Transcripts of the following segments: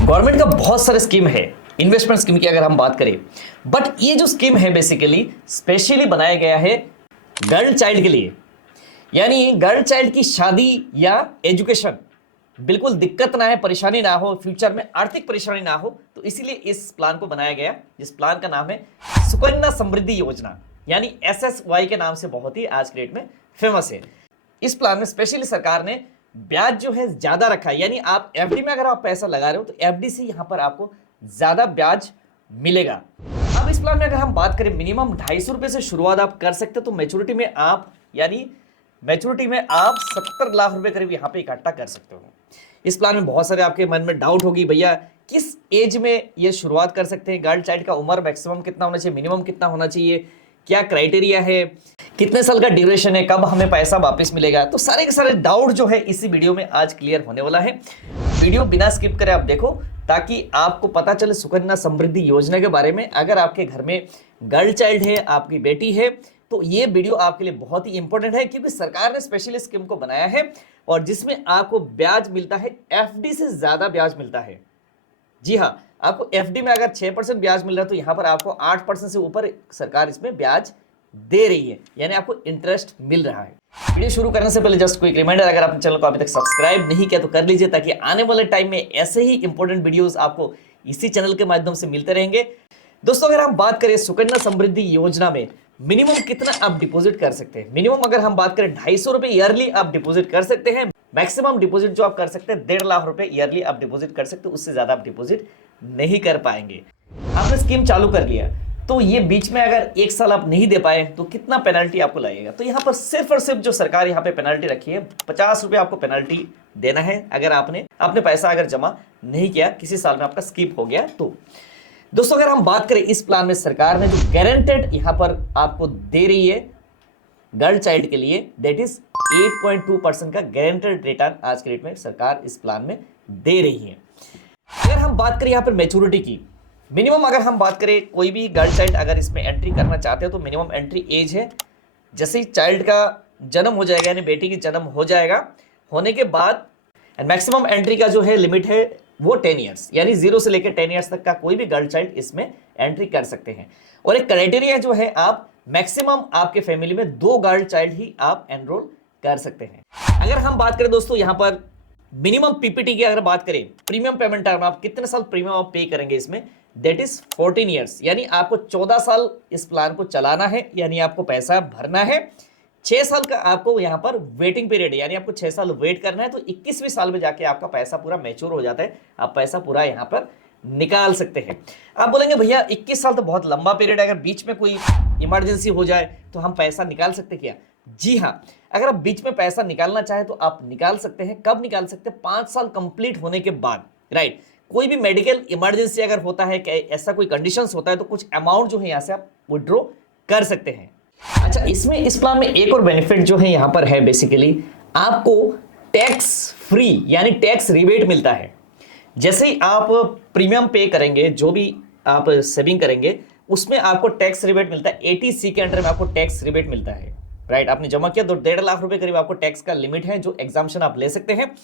Government का बहुत सारे स्कीम है इन्वेस्टमेंट स्कीम की अगर हम बात करें, बट ये जो स्कीम है बेसिकली स्पेशली बनाया गया है गर्ल चाइल्ड के लिए। यानी गर्ल चाइल्ड की शादी या एजुकेशन बिल्कुल दिक्कत ना है, परेशानी ना हो, फ्यूचर में आर्थिक परेशानी ना हो, तो इसीलिए इस प्लान को बनाया गया, जिस प्लान का नाम है सुकन्या समृद्धि योजना, यानी SSY के नाम से बहुत ही आज के डेट में फेमस है। इस प्लान में स्पेशली सरकार ने ब्याज जो है ज्यादा रखा है, यानी आप FD में अगर आप पैसा लगा रहे हो तो FD से यहां पर आपको ज्यादा ब्याज मिलेगा। अब इस प्लान में अगर हम बात करें, मिनिमम 250 रुपए से शुरुआत आप कर सकते हो, तो मैच्योरिटी में आप 70 लाख रुपए करीब यहां पे इकट्ठा कर सकते हो। इस प्लान में बहुत सारे आपके मन में डाउट होगी, भैया किस एज में ये शुरुआत कर सकते हैं, गर्ल चाइल्ड का उम्र मैक्सिमम कितना होना चाहिए, मिनिमम कितना होना चाहिए, क्या क्राइटेरिया है, कितने साल का ड्यूरेशन है, कब हमें पैसा वापस मिलेगा, तो सारे के सारे डाउट जो है इसी वीडियो में आज क्लियर होने वाला है। वीडियो बिना स्किप करे आप देखो, ताकि आपको पता चले सुकन्या समृद्धि योजना के बारे में। अगर आपके घर में गर्ल चाइल्ड है, आपकी बेटी है, तो ये वीडियो आपके लिए बहुत ही इंपॉर्टेंट है, क्योंकि सरकार ने स्पेशली स्कीम को बनाया है और जिसमें आपको ब्याज मिलता है, FD से ज्यादा ब्याज मिलता है। जी हाँ, आपको FD में अगर 6% ब्याज मिल रहा है, तो यहां पर आपको 8% से ऊपर सरकार इसमें ब्याज दे रही है, यानी आपको इंटरेस्ट मिल रहा है। वीडियो शुरू करने से पहले जस्ट क्विक रिमाइंडर, अगर आपने चैनल को अभी तक सब्सक्राइब नहीं किया तो कर लीजिए, ताकि आने वाले टाइम में ऐसे ही इंपॉर्टेंट वीडियोस आपको इसी चैनल के माध्यम से मिलते रहेंगे। दोस्तों, अगर हम बात करें सुकन्या समृद्धि योजना में मिनिमम कितना आप डिपॉजिट कर सकते हैं, मिनिमम अगर हम बात करें 250 रुपए ईयरली आप डिपॉजिट कर सकते हैं। मैक्सिमम डिपॉजिट जो आप कर सकते हैं 1.5 लाख रुपए ईयरली आप डिपॉजिट कर सकते हो, उससे ज्यादा आप डिपॉजिट नहीं कर पाएंगे। आपने स्कीम चालू कर लिया, तो ये बीच में अगर 1 साल आप नहीं दे पाए तो कितना पेनल्टी आपको लगेगा, तो यहाँ पर सिर्फ और सिर्फ जो सरकार यहाँ पे पेनल्टी रखी है 50 रुपए आपको पेनल्टी देना है, अगर आपने पैसा अगर जमा नहीं किया, किसी साल में आपका स्किप हो गया तो। दोस्तों, अगर हम बात करें इस प्लान में सरकार ने जो गारंटेड यहां पर आपको दे रही है गर्ल चाइल्ड के लिए, दैट इज 8.2% का गारंटेड रिटर्न आज के डेट में सरकार इस प्लान में दे रही है। अगर हम बात करें यहां पर मैच्योरिटी की, मिनिमम अगर हम बात करें, कोई भी गर्ल चाइल्ड अगर इसमें एंट्री करना चाहते हो तो मिनिमम एंट्री एज है, जैसे ही चाइल्ड का जन्म हो जाएगा, यानी बेटी की जन्म हो जाएगा, होने के बाद मैक्सिमम एंट्री का जो है लिमिट है वो 10 ईयर्स, यानी 0 से लेकर 10 ईयर्स तक का कोई भी गर्ल चाइल्ड इसमें एंट्री कर सकते हैं। और एक क्राइटेरिया जो है, आप मैक्सिमम आपके फैमिली में 2 गर्ल चाइल्ड ही आप एनरोल कर सकते हैं। अगर हम बात करें दोस्तों, यहां पर मिनिमम PPT की अगर बात करें, प्रीमियम पेमेंट टर्म, आप कितने साल प्रीमियम आप पे करेंगे इसमें, दैट इज 14 ईयर्स, यानी आपको 14 साल इस प्लान को चलाना है, यानी आपको पैसा भरना है। 6 साल का आपको यहाँ पर वेटिंग पीरियड है, यानी आपको 6 साल वेट करना है, तो 21वें साल में जाके आपका पैसा पूरा मैच्योर हो जाता है, आप पैसा पूरा यहाँ पर निकाल सकते हैं। आप बोलेंगे भैया 21 साल तो बहुत लंबा पीरियड है, अगर बीच में कोई इमरजेंसी हो जाए तो हम पैसा निकाल सकते क्या? जी हाँ, अगर आप बीच में पैसा निकालना चाहे तो आप निकाल सकते हैं। कब निकाल सकते हैं? 5 साल कंप्लीट होने के बाद, राइट। कोई भी मेडिकल इमरजेंसी अगर होता है, ऐसा कोई कंडीशंस होता है, तो कुछ अमाउंट जो है यहाँ से आप विड्रॉ कर सकते हैं। अच्छा, इसमें इस प्लान में एक और बेनिफिट जो है यहाँ पर है, बेसिकली आपको टैक्स फ्री यानी टैक्स रिबेट मिलता है। जैसे ही आप प्रीमियम पे करेंगे, जो भी आप सेविंग करेंगे, उसमें आपको टैक्स रिबेट मिलता है। 80C के अंडर में आपको टैक्स रिबेट मिलता है, राइट। आपने जमा किया तो 1.5 लाख रुपए करीब आपको टैक्स का लिमिट है, जो एग्जाम्पशन आप ले सकते हैं।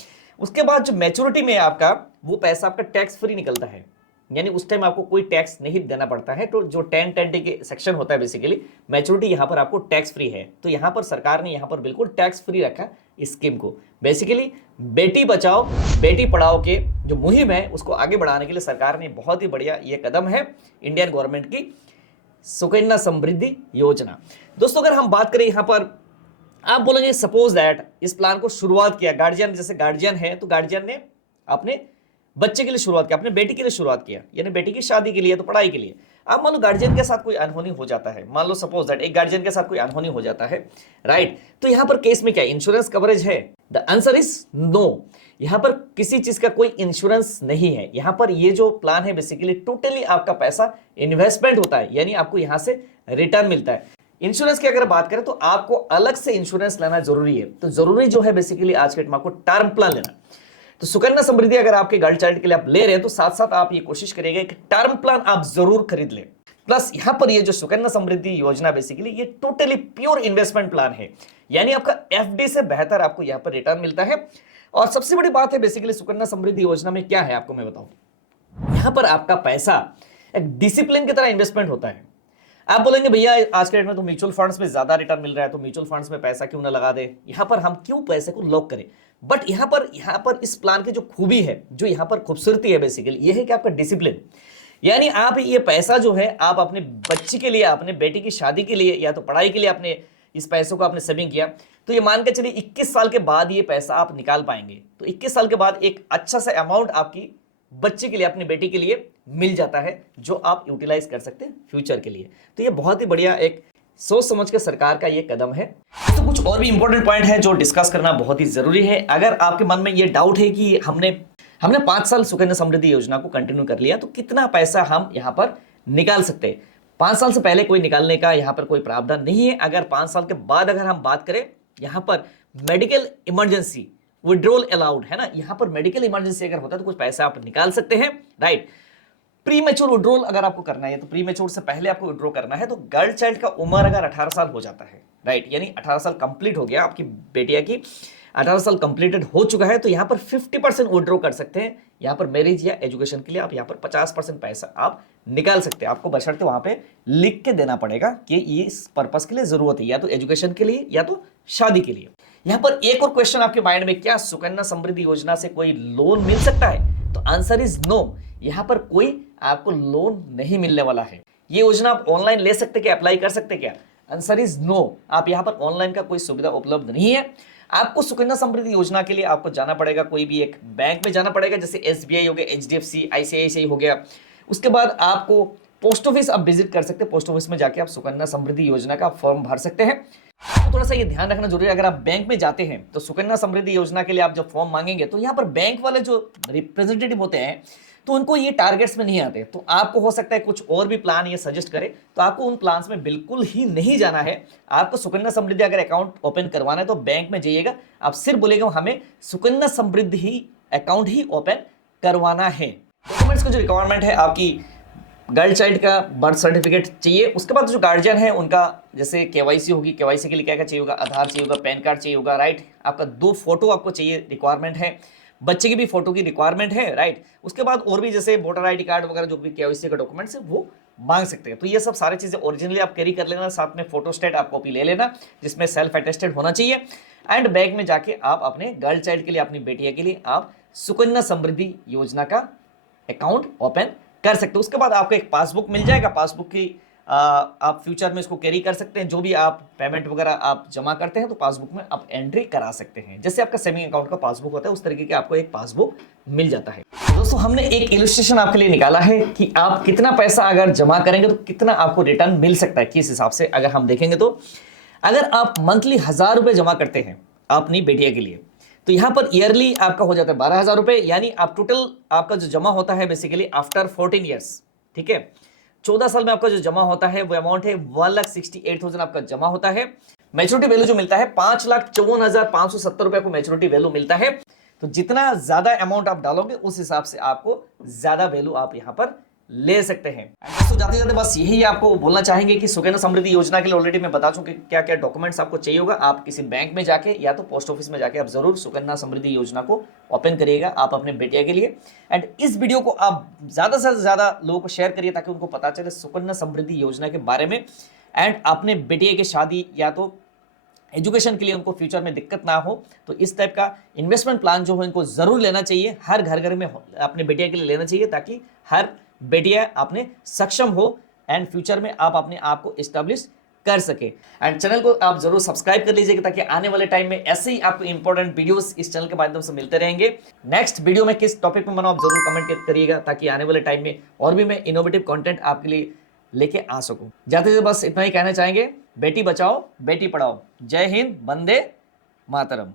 उसके बाद जो मैच्योरिटी में आपका वो पैसा आपका टैक्स फ्री निकलता है, यानी उस टाइम आपको कोई टैक्स नहीं देना पड़ता है। तो जो 1010D के सेक्शन होता है, बेसिकली मैच्योरिटी यहाँ पर आपको टैक्स फ्री है, तो यहाँ पर सरकार ने यहाँ पर बिल्कुल टैक्स फ्री रखा इस स्कीम को। बेसिकली बेटी बचाओ बेटी पढ़ाओ के जो मुहिम है उसको आगे बढ़ाने के लिए सरकार ने बहुत ही बढ़िया ये कदम है इंडियन गवर्नमेंट की सुकन्या समृद्धि योजना। दोस्तों, अगर हम बात करें यहाँ पर, आप बोलेंगे सपोज दैट इस प्लान को शुरुआत किया गार्जियन, जैसे गार्जियन है तो गार्जियन ने अपने बच्चे के लिए शुरुआत किया, अपने बेटी के लिए शुरुआत किया, यानी बेटी की शादी के लिए, तो पढ़ाई के लिए। अब मान लो गार्जियन के साथ कोई अनहोनी हो जाता है, मान लो सपोज दैट एक गार्जियन के साथ कोई अनहोनी हो जाता है, राइट। तो यहां पर केस में क्या इंश्योरेंस कवरेज है? The answer is no. यहां पर किसी चीज का कोई इंश्योरेंस नहीं है। यहां पर ये जो प्लान है बेसिकली टोटली आपका पैसा इन्वेस्टमेंट होता है, यानी आपको यहां से रिटर्न मिलता है। इंश्योरेंस की अगर बात करें तो आपको अलग से इंश्योरेंस लेना जरूरी है, तो जरूरी जो है बेसिकली आज के डेट में आपको टर्म प्लान लेना। तो सुकन्या समृद्धि अगर आपके गर्ल चाइल्ड के लिए आप ले रहे हैं, तो साथ साथ आप ये कोशिश करिएगा कि टर्म प्लान आप जरूर खरीद लें। प्लस यहां पर ये जो सुकन्या समृद्धि योजना बेसिकली ये टोटली प्योर इन्वेस्टमेंट प्लान है, यानी आपका FD से बेहतर आपको यहां पर रिटर्न मिलता है। और सबसे बड़ी बात है बेसिकली सुकन्या समृद्धि योजना में क्या है, आपको मैं बताऊं। यहां पर आपका पैसा एक डिसिप्लिन की तरह इन्वेस्टमेंट होता है। आप बोलेंगे भैया आज के डेट में तो म्यूचुअल फंड्स में ज्यादा रिटर्न मिल रहा है, तो म्यूचुअल फंड्स में पैसा क्यों ना लगा दे, यहां पर हम क्यों पैसे को लॉक करें। बट यहां पर इस प्लान की जो खूबी है, जो यहां पर खूबसूरती है बेसिकली ये है कि आपका डिसिप्लिन, यानी आप ये पैसा जो है आप अपने बच्ची के लिए, अपने बेटी की शादी के लिए या तो पढ़ाई के लिए आपने इस पैसों को आपने सेविंग किया, तो ये मान के चलिए 21 साल के बाद ये पैसा आप निकाल पाएंगे। तो 21 साल के बाद एक अच्छा सा अमाउंट आपकी बच्चे के लिए, अपनी बेटी के लिए मिल जाता है, जो आप यूटिलाइज कर सकते हैं फ्यूचर के लिए। तो ये बहुत ही बढ़िया एक सोच समझ के सरकार का ये कदम है। तो कुछ और भी इंपॉर्टेंट पॉइंट है जो डिस्कस करना बहुत ही जरूरी है। अगर आपके मन में ये डाउट है कि हमने 5 साल सुकन्या समृद्धि योजना को कंटिन्यू कर लिया तो कितना पैसा हम यहाँ पर निकाल सकते हैं। 5 साल से पहले कोई निकालने का यहाँ पर कोई प्रावधान नहीं है। अगर 5 साल के बाद अगर हम बात करें, यहाँ पर मेडिकल इमरजेंसी विड्रॉल अलाउड है ना, यहाँ पर मेडिकल इमरजेंसी अगर होता है तो कुछ पैसा आप निकाल सकते हैं, राइट। प्री मैच्योर विड्रॉल अगर आपको करना है, तो प्री मैच्योर से पहले आपको विड्रॉ करना है, तो गर्ल चाइल्ड का उम्र अगर 18 साल हो जाता है, राइट, यानी 18 साल कंप्लीट हो गया, आपकी बेटिया की 18 साल कंप्लीटेड हो चुका है, तो यहाँ पर 50% विड्रॉ कर सकते हैं। यहाँ पर मैरिज या एजुकेशन के लिए आप यहाँ पर 50% पैसा आप निकाल सकते हैं। आपको बशर्ते वहां पे लिख के देना पड़ेगा कि ये इस पर्पस के लिए जरूरत है, या तो एजुकेशन के लिए या तो शादी के लिए। यहाँ पर एक और क्वेश्चन आपके माइंड में, क्या सुकन्या समृद्धि योजना से कोई लोन मिल सकता है? तो आंसर इज नो। यहाँ पर कोई आपको लोन नहीं मिलने वाला है। ये योजना आप ऑनलाइन ले सकते क्या, अप्लाई कर सकते क्या? Answer is no. आप यहाँ पर ऑनलाइन का कोई सुविधा उपलब्ध नहीं है। आपको सुकन्या समृद्धि योजना के लिए आपको जाना पड़ेगा, कोई भी एक बैंक में जाना पड़ेगा, जैसे SBI हो गया, HDFC, ICICI हो गया। उसके बाद आपको पोस्ट ऑफिस आप विजिट कर सकते हैं। पोस्ट ऑफिस में जाके आप सुकन्या समृद्धि योजना का फॉर्म भर सकते हैं। तो थोड़ा सा ये ध्यान रखना जरूरी है, अगर आप बैंक में जाते हैं तो सुकन्या समृद्धि योजना के लिए आप जब फॉर्म मांगेंगे तो यहाँ पर बैंक वाले जो रिप्रेजेंटेटिव होते हैं तो उनको ये टारगेट्स में नहीं आते। तो आपको हो सकता है कुछ और भी प्लान ये सजेस्ट करे, तो आपको उन प्लान्स में बिल्कुल ही नहीं जाना है। आपको सुकन्या समृद्धि अगर अकाउंट ओपन करवाना है तो बैंक में जाइएगा, आप सिर्फ बोलेगा हमें सुकन्या समृद्धि ही अकाउंट ही ओपन करवाना है। डॉक्यूमेंट्स का जो रिक्वायरमेंट है, आपकी गर्ल चाइल्ड का बर्थ सर्टिफिकेट चाहिए। उसके बाद जो गार्जियन है उनका जैसे KYC होगी, KYC के लिए क्या क्या चाहिए होगा, आधार चाहिए होगा, पैन कार्ड चाहिए होगा, राइट। आपका 2 फोटो आपको चाहिए, रिक्वायरमेंट है। बच्चे की भी फोटो की रिक्वायरमेंट है, राइट। उसके बाद और भी जैसे वोटर ID कार्ड वगैरह जो भी KYC का डॉक्यूमेंट्स है वो मांग सकते हैं। तो ये सब सारी चीजें ओरिजिनली आप कैरी कर लेना, साथ में फोटोस्टेट आप कॉपी ले लेना जिसमें सेल्फ अटेस्टेड होना चाहिए। एंड बैंक में जाके आप अपने गर्ल चाइल्ड के लिए, अपनी बेटिया के लिए आप सुकन्या समृद्धि योजना का अकाउंट ओपन कर सकते हो। उसके बाद आपको एक पासबुक मिल जाएगा। पासबुक की आप फ्यूचर में इसको कैरी कर सकते हैं। जो भी आप पेमेंट वगैरह आप जमा करते हैं तो पासबुक में आप एंट्री करा सकते हैं। जैसे आपका सेविंग अकाउंट का पासबुक होता है उस तरीके के आपको एक पासबुक मिल जाता है। तो दोस्तों हमने एक इलस्ट्रेशन आपके लिए निकाला है कि आप कितना पैसा अगर जमा करेंगे तो कितना आपको रिटर्न मिल सकता है। किस हिसाब से अगर हम देखेंगे तो अगर आप मंथली 1000 रुपए जमा करते हैं अपनी बेटिया के लिए, तो यहां पर ईयरली आपका हो जाता है 12,000 रुपए, यानी आप टोटल आपका जो जमा होता है बेसिकली आफ्टर 14 ईयर्स, ठीक है, 14 साल में आपका जो जमा होता है वो अमाउंट है 1,68,000 आपका जमा होता है। मैच्योरिटी वैल्यू जो मिलता है 5,54,570 रुपए को मैच्योरिटी वैल्यू मिलता है। तो जितना ज्यादा अमाउंट आप डालोगे उस हिसाब से आपको ज्यादा वैल्यू आप यहां पर ले सकते हैं। तो जाते जाते बस यही आपको बोलना चाहेंगे कि सुकन्या समृद्धि योजना के लिए ऑलरेडी मैं बता चुका क्या क्या डॉक्यूमेंट्स आपको चाहिए होगा। आप किसी बैंक में जाके या तो पोस्ट ऑफिस में जाके आप जरूर सुकन्या समृद्धि योजना को ओपन करिएगा आप अपने बेटिया के लिए। एंड इस वीडियो को आप ज्यादा से ज्यादा लोगों को शेयर करिए ताकि उनको पता चले सुकन्या समृद्धि योजना के बारे में। एंड अपने बेटिया की शादी या तो एजुकेशन के लिए उनको फ्यूचर में दिक्कत ना हो, तो इस टाइप का इन्वेस्टमेंट प्लान जो है इनको जरूर लेना चाहिए। हर घर में अपने बेटिया के लिए लेना चाहिए ताकि हर बेटिया अपने सक्षम हो एंड फ्यूचर में आप अपने आप को एस्टेब्लिश कर सके। एंड चैनल को आप जरूर सब्सक्राइब कर लीजिएगा ताकि आने वाले टाइम में ऐसे ही आपको इंपॉर्टेंट वीडियोस इस चैनल के माध्यम से मिलते रहेंगे। नेक्स्ट वीडियो में किस टॉपिक में बनाओ आप जरूर कमेंट करिएगा ताकि आने वाले टाइम में और भी मैं इनोवेटिव कंटेंट आपके लिए लेके आ सकूं। जाते जाते बस इतना ही कहना चाहेंगे, बेटी बचाओ बेटी पढ़ाओ। जय हिंद, वंदे मातरम।